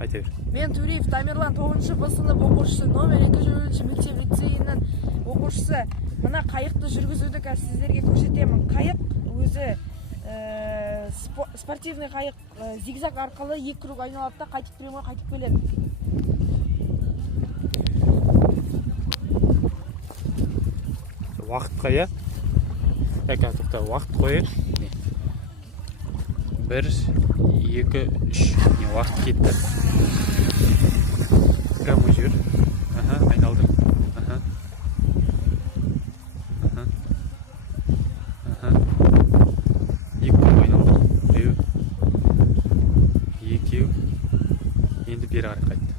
Айта бер. Мен Төреев Тамерлан 9-шы Б сынып оқушысы, номер 200-ші мектеп лицейінің оқушысы. Мына қайықты жүргізуді қазір сіздерге көрсетемін. Қайық өзі спортивный қайық, зигзаг арқылы 2 круг айналады да қайтып прямой қайтып келеді. Уақытқа, я? Яка тоқта, уақыт қойыр. 1, 2, 3. Уақыт кетті. Прямо жүр. Айналдым. Екі айналдым. Біреу. Екеу. Енді бері қарай қайтты.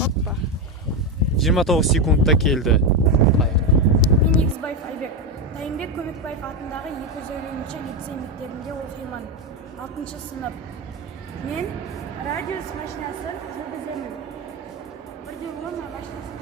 Hoppa. 29 секундта келді. Мен Егізбаев Айбек. Тайынбек Көмекбаев атындағы 250-ші лицей мектебінде оқимын. 6-шы сынып. Мен радиус машинасын жүргіземін. Бірде машинасы.